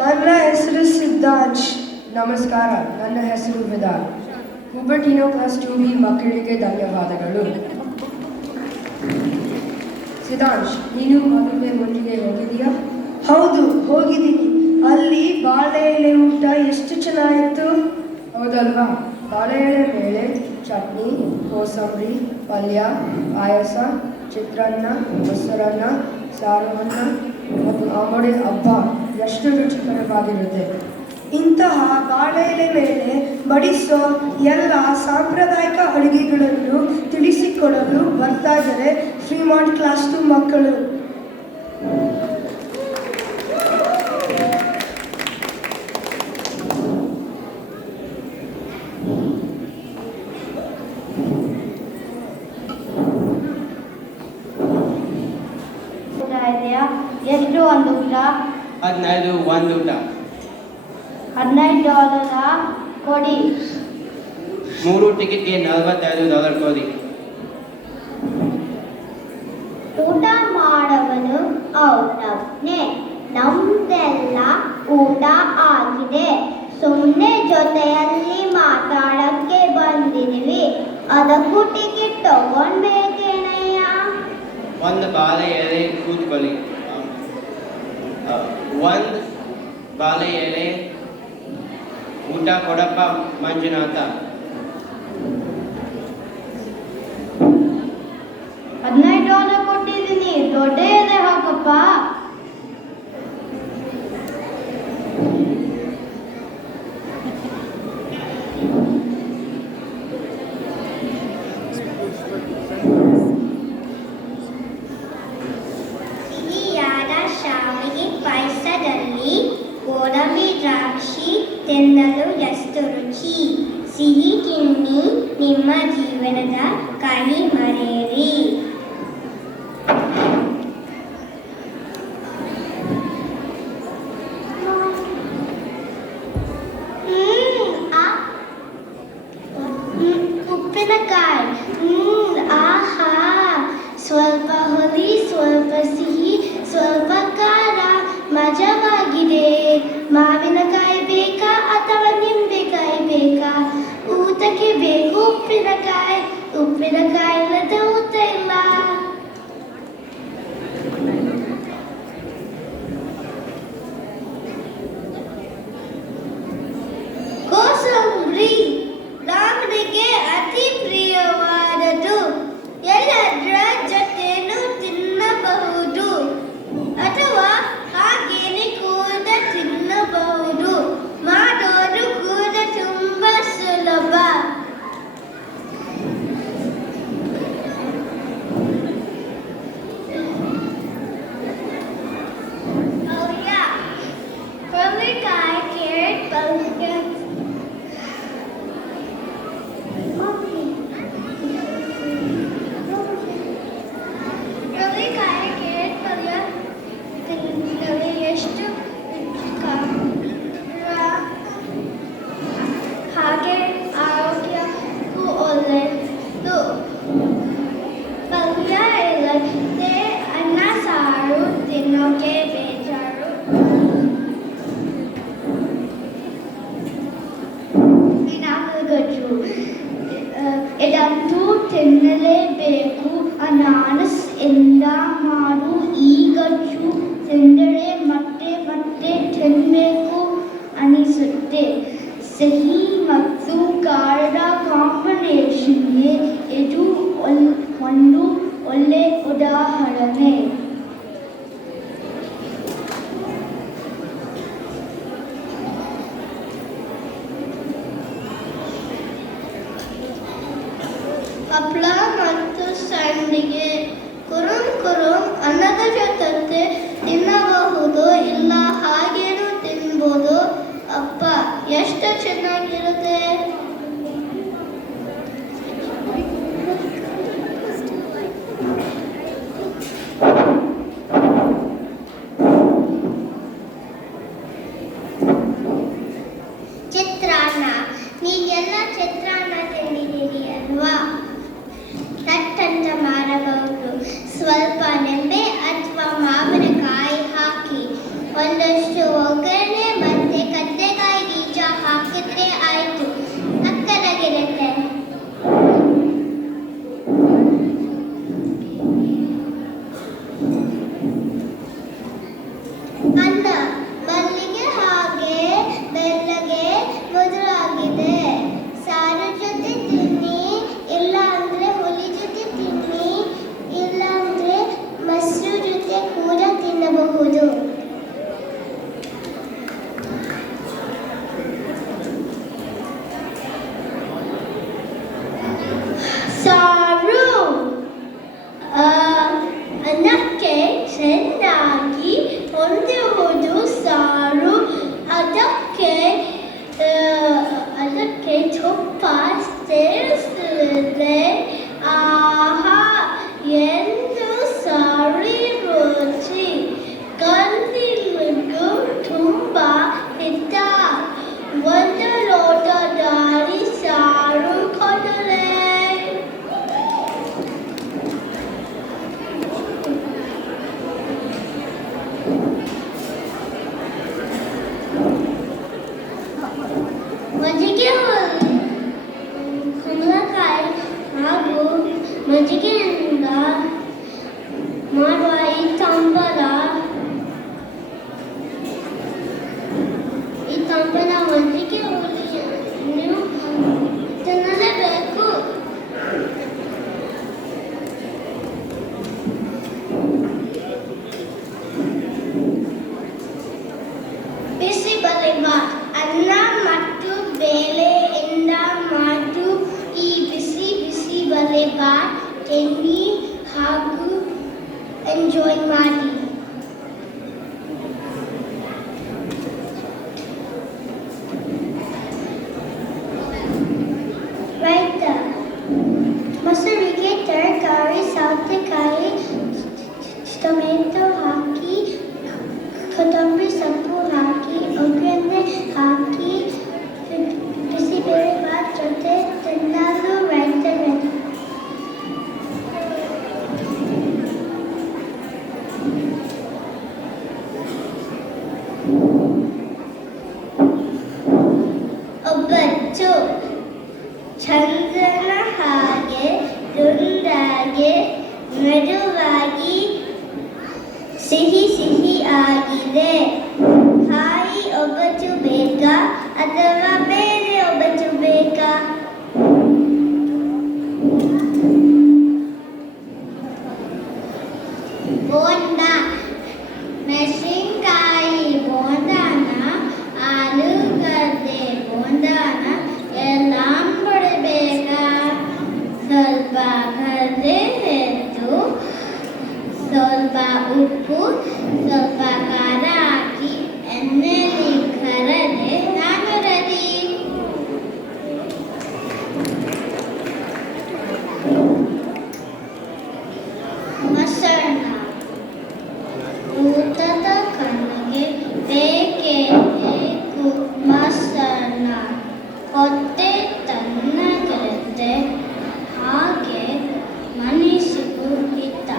ನನ್ನ ಹೆಸರು ಸಿದ್ಧಾಂಶ್. ನಮಸ್ಕಾರ, ನನ್ನ ಹೆಸರು ವೇದಾಂತ್. ಹುಬ್ಬಟ್ಟಿನೋ ಕ್ಲಾಸ್ 2B ಮಕ್ಕಳಿಗೆ ಧನ್ಯವಾದಗಳು. ಸಿದ್ಧಾಂಶ್, ನೀನು ಮದುವೆ ಒಟ್ಟಿಗೆ ಹೋಗಿದೀಯಾ? ಹೌದು, ಹೋಗಿದ್ದೀನಿ. ಅಲ್ಲಿ ಬಾಳೆ ಎಲೆ ಊಟ ಎಷ್ಟು ಚೆನ್ನಾಗಿತ್ತು. ಹೌದಲ್ವಾ? ಬಾಳೆ ಎಲೆ ಮೇಲೆ ಚಟ್ನಿ, ಕೋಸಂಬರಿ, ಪಲ್ಯ, ಪಾಯಸ, ಚಿತ್ರಾನ್ನ, ಮೊಸರನ್ನ, ಸಾರು ಅನ್ನ ಮತ್ತು ಆಮಡೆ ಹಬ್ಬ ಎಷ್ಟು ರುಚಿಕರವಾಗಿರುತ್ತೆ. ಇಂತಹ ಬಾಳೆ ಎಲೆ ಮೇಲೆ ಬಡಿಸೋ ಎಲ್ಲ ಸಾಂಪ್ರದಾಯಿಕ ಅಡುಗೆಗಳನ್ನು ತಿಳಿಸಿಕೊಡಲು ಬರ್ತಾ ಇದ್ದಾರೆ ಫ್ರೀಮಾಂಟ್ ಕ್ಲಾಸ್ 2 ಮಕ್ಕಳು. ಎಷ್ಟು ಒಂದು ಊಟ? 15 ಒಂದು ಊಟ. $15 ಕೊಡಿ. 3 ಟಿಕೆಟ್ಗೆ $45 ಕೊಡಿ. ಊಟ ಮಾಡವನು ಅವನವನೇ. ನಮ್ದೆಲ್ಲ ಊಟ ಆಗಿದೆ. ಸುಮ್ಮನೆ ಜೊತೆಯಲ್ಲಿ ಮಾತಾಡಕ್ಕೆ ಬಂದಿದ್ವಿ. ಅದಕ್ಕೂ ಟಿಕೆಟ್ ತಗೊಂಡ್ಬೇಕೇನಯ್ಯ? ಒಂದು ಬಾಳೆ ಎಲೆ ಕೂತ್ಕೊಳ್ಳಿ. ಒಂದು ಬಾಳೆ ಎಲೆ ಊಟ ಕೊಡಪ್ಪ ಮಂಜುನಾಥ. $15 ಕೊಟ್ಟಿದ್ದೀನಿ, ದೊಡ್ಡ ಎಲೆ ಹಾಕಪ್ಪ. ಸಿಹಿಯಾದ ಶಾವಿಗೆ ಪಾಯಸದಲ್ಲಿ ಗೋಡಂಬಿ ದ್ರಾಕ್ಷಿ ತಿನ್ನಲು ಎಷ್ಟು ರುಚಿ. ಸಿಹಿ ತಿನ್ನಿ, ನಿಮ್ಮ ಜೀವನದ ಕಹಿ ಮರೆಯಿರಿ. ಉಪ್ಪಿನಕಾಯಿ, ಆಹಾ, ಸ್ವಲ್ಪ ಹುಳಿ, ಸ್ವಲ್ಪ ಸಿಹಿ, ಸ್ವಲ್ಪ ಖಾರ, ಮಜವಾಗಿದೆ. ಮಾವಿನಕಾಯಿ ಬೇಕಾ ಅಥವಾ ನಿಂಬೆಕಾಯಿ ಬೇಕಾ? ಊಟಕ್ಕೆ ಬೇಕು ಉಪ್ಪಿನಕಾಯಿ. ಉಪ್ಪಿನಕಾಯಿ ಇಲ್ಲದ ಊಟ ಇಲ್ಲ. ಕೋಸಂಬರಿ ರಾಮನಿಗೆ ಅತಿ ಪ್ರಿಯವಾದದ್ದು. ಎಲ್ಲದರ ಜೊತೆನೂ ತಿನ್ನಬಹುದು ಅಥವಾ ಹಾಗೇನೆ ಕೂಡ ತಿನ್ನಬಹುದು. ಮಾಡೋದು ಕೂಡ ತುಂಬಾ ಸುಲಭ. ಹುರುಳಿಕಾಯಿ, ಕ್ಯಾರೆಟ್ ಪಲ್ಯ, ಹುರುಳಿಕಾಯಿ ಕ್ಯಾರೆಟ್ ಪಲ್ಯ ತಿನ್ನಲು ಎಷ್ಟು ರುಚಿಕರ, ಹಾಗೆ ಆರೋಗ್ಯಕ್ಕೂ ಒಳ್ಳೆಯದು. ಪಲ್ಯ ಇಲ್ಲದೆ ಅನ್ನ ಸಾರು ತಿನ್ನೋಕೆ ಬೇಜಾರು. ಗಜ್ಜು ಇದಂತೂ ತಿನ್ನಲೇಬೇಕು. ಅನಾನಸ್ ಇಂದ ಮಾಡು ಈ ಗಜ್ಜು ತಿಂದರೆ ಮತ್ತೆ ಮತ್ತೆ ತಿನ್ನಬೇಕು ಅನಿಸುತ್ತೆ. ಸಿಹಿ ಮತ್ತು ಖಾರದ ಕಾಂಬಿನೇಷನ್ಗೆ ಇದು ಒಂದು ಒಳ್ಳೆ ಉದಾಹರಣೆ. ಹಪ್ಪಳ ಮತ್ತು ಸಂಡಿಗೆ ಕುರುಮ್ ಅನ್ನದ ಜೊತೆ ತಿನ್ನಬಹುದು, ಇಲ್ಲ ಹಾಗೇನು ತಿನ್ಬೋದು. ಅಪ್ಪ ಎಷ್ಟು ಚೆನ್ನಾಗಿರುತ್ತೆ. ಮಜ್ಜಿಗೆ ಹುಳಿ, ಕುಂಬಳಕಾಯಿ ಹಾಗೂ ಮಜ್ಜಿಗೆಯಿಂದ ಮಾಡುವ ಈ ತಂಬಲ ಮಜ್ಜಿಗೆ ಹುಳಿ ನೀವು ತಿನ್ನಲೇಬೇಕು. ಬಿಸಿಬೇಳೆಬಾತ್ ಅನ್ನ ಮತ್ತು ಬೇಳೆಯಿಂದ ಮಾಡು ಈ ಬಿಸಿ ಬಿಸಿಬೇಳೆಬಾತ್ ತಿನ್ನಿ ಹಾಗೂ ಎಂಜಾಯ್ ಮಾಡಿ. ರೈತ ಮೊಸರಿಗೆ ತರಕಾರಿ ಸೌತೆಕಾಯಿ ಟೊಮೆಟೊ ಹಾಕಿ ಕೊತ್ತಂಬರಿ ಸೊಪ್ಪು ಹಾಕಿ ಒಗ್ಗರಣೆ ಹಾಕಿ ಬಿಸಿಬೇಳೆಬಾತ್ ಜೊತೆ ತಿನ್ನಲು ರೈತ ರೆಡಿ. ಒಬ್ಬಟ್ಟು ಚಂದ್ರನ ಹಾಗೆ ದುಂಡಾಗೆ ಮೃದುವಾಗಿ ಸಿಹಿ ಸಿಹಿ ಆಗಿದೆ. ಹಾಯಿ ಒಬ್ಬಟ್ಟು ಬೇಕಾ ಅಥವಾ ಬೇರೆ ಒಬ್ಬಟ್ಟು ಬೇಕಾ? ಬೋಂಡ ಮೆಣಸಿನಕಾಯಿ ಬೋಂಡನ ಆಲೂಗಡ್ಡೆ ಬೋಂಡನ ಎಲ್ಲ ಬಿಡಬೇಕಾ? ಸ್ವಲ್ಪ ಕಡಲೆ ಹಿಟ್ಟು, ಸ್ವಲ್ಪ ಉಪ್ಪು, ಸ್ವಲ್ಪ ಖಾರ ಹಾಕಿ ಎಣ್ಣೆಯಲ್ಲಿ ಕರದೆ ನಾನು ರೆಡಿ. ಮೊಸರನ್ನ ಊಟದ ಕಣ್ಣಿಗೆ ಬೇಕೇ ಬೇಕು ಮೊಸರನ್ನ. ಹೊಟ್ಟೆ ತಣ್ಣಗಿರುತ್ತೆ ಹಾಗೆ ಮನಸ್ಸಿಗೂ ಹಿತ.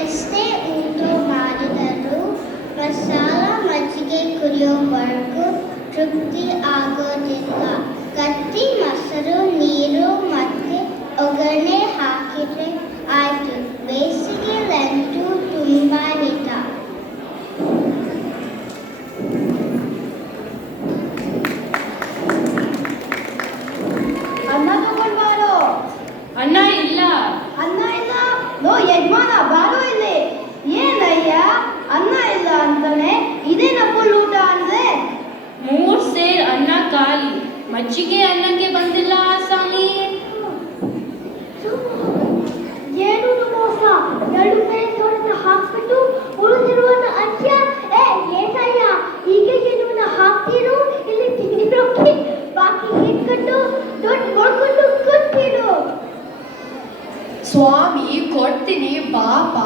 ಎಷ್ಟೇ ಊಟ ಮಾಡಿದರೂ ಮಸಾಲ ಮಜ್ಜಿಗೆ ಕುಡಿಯೋವರೆಗೂ ತೃಪ್ತಿ ಆಗೋದಿಲ್ಲ. ಗಟ್ಟಿ ಮೊಸರು ನೀರು ಮತ್ತೆ ಒಗ್ಗರಣೆ ಹಾಕಿದ್ರೆ ಆಯ್ತು. ಬೇಸಿಗೆಯಲ್ಲಂತೂ ತುಂಬಾ ಹಿತ. ಅನ್ನ ತಗೊಂಡ್ ಬಾರೋ. ಅನ್ನ ಇಲ್ಲ. ಅನ್ನ ಇಲ್ಲ? ನೋ ಯಜಮಾನ ಬಾರೋ ಇಲ್ಲಿ. ಏನಯ್ಯ ಅನ್ನ ಇಲ್ಲ ಅಂತಾನೆ, ಇದೇನ ಫುಲ್ ಊಟ ಅಂದ್ರೆ? 3 ಸೇರ್ ಅನ್ನ ಖಾಲಿ, ಮಜ್ಜಿಗೆ ಅನ್ನಕ್ಕೆ ಬಂದಿಲ್ಲ ಸ್ವಾಮಿ. ಏನು ಮೋಸ, 2 ಬೇಳೆಗಳನ್ನು ಹಾಕ್ಬಿಟ್ಟು ಉಳಿದಿರುವನ್ನ ಅಜ್ಜ ಏಸಯ್ಯ ಹೀಗೆ ಏನನ್ನ ಹಾಕ್ತಿರು, ಇಲ್ಲಿ ತಿಂದಿರೋಕೆ ಬಾಕಿ ಇಟ್ಕೊಂಡು ದೊಡ್ಡ ಮಾಡ್ಕೊಂಡು ಕೂತ್ಬಿಡು. ಸ್ವಾಮಿ ಕೊಡ್ತೀನಿ ಪಾಪ.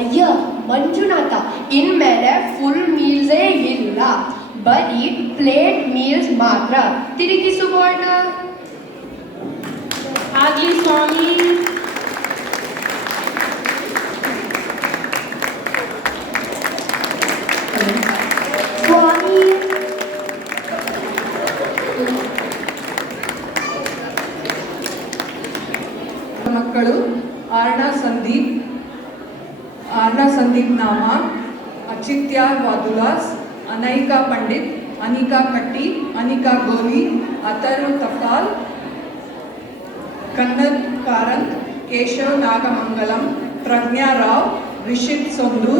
ಅಯ್ಯ ಮಂಜುನಾಥ, ಇನ್ಮೇಲೆ ಫುಲ್ ಮೀಲ್ಸೇ ಇಲ್ಲ, ಬರೀ ಪ್ಲೇಟ್ ಮೀಲ್ಸ್ ಮಾತ್ರ. ತಿರುಗಿಸುவோಣ. ಆಗ್ಲಿ ಸ್ವಾಮಿ. ಸ್ವಾಮಿ ಮಕ್ಕಳು ಆರ್ಣಾ ಸಂದೀಪ್ ನಾಮ, ಅಚಿತ್ಯ ವಾದುಲಾಸ್, ಅನೈಕಾ ಪಂಡಿತ್, ಅನಿಕಾ ಕಟ್ಟಿ, ಅನಿಕಾ ಗೋಲಿ, ಅಥರ್ವ ತಪಾಲ್, ಕನ್ನದ್ ಕಾರಂತ್, ಕೇಶವ್ ನಾಗಮಂಗಲಂ, ಪ್ರಜ್ಞಾ ರಾವ್, ರಿಷಿತ್ ಸೊಂದು,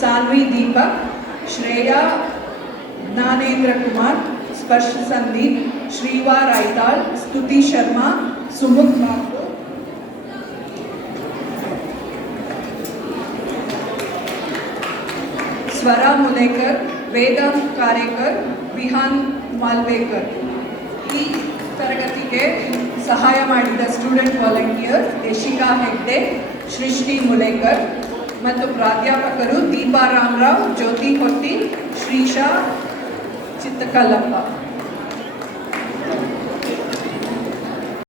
ಸಾನ್ವಿ ದೀಪಕ್, ಶ್ರೇಯಾ ಜ್ಞಾನೇಂದ್ರ ಕುಮಾರ್, ಸ್ಪರ್ಶ ಸಂದೀಪ್, ಶ್ರೀವಾ ರಾಯ್ತಾಳ್, ಸ್ತುತಿ ಶರ್ಮಾ, ಸುಮುಖ್ ಬಾಬು, ಸ್ವರಾ ಮುಲೇಕರ್, ವೇದಾಂತ್ ಕಾರೇಕರ್, ವಿಹಾನ್ ಮಾಲ್ವೇಕರ್. ಈ ತರಗತಿಗೆ ಸಹಾಯ ಮಾಡಿದ ಸ್ಟೂಡೆಂಟ್ ವಾಲಂಟಿಯರ್ ಯಶಿಕಾ ಹೆಗ್ಡೆ, ಸೃಷ್ಟಿ ಮುಲೇಕರ್ ಮತ್ತು ಪ್ರಾಧ್ಯಾಪಕರು ದೀಪಾ ರಾಮರಾವ್, ಜ್ಯೋತಿ ಹೊಟ್ಟಿ, ಶ್ರೀಶಾ ಚಿತ್ತಕಲ್ಲಪ್ಪ.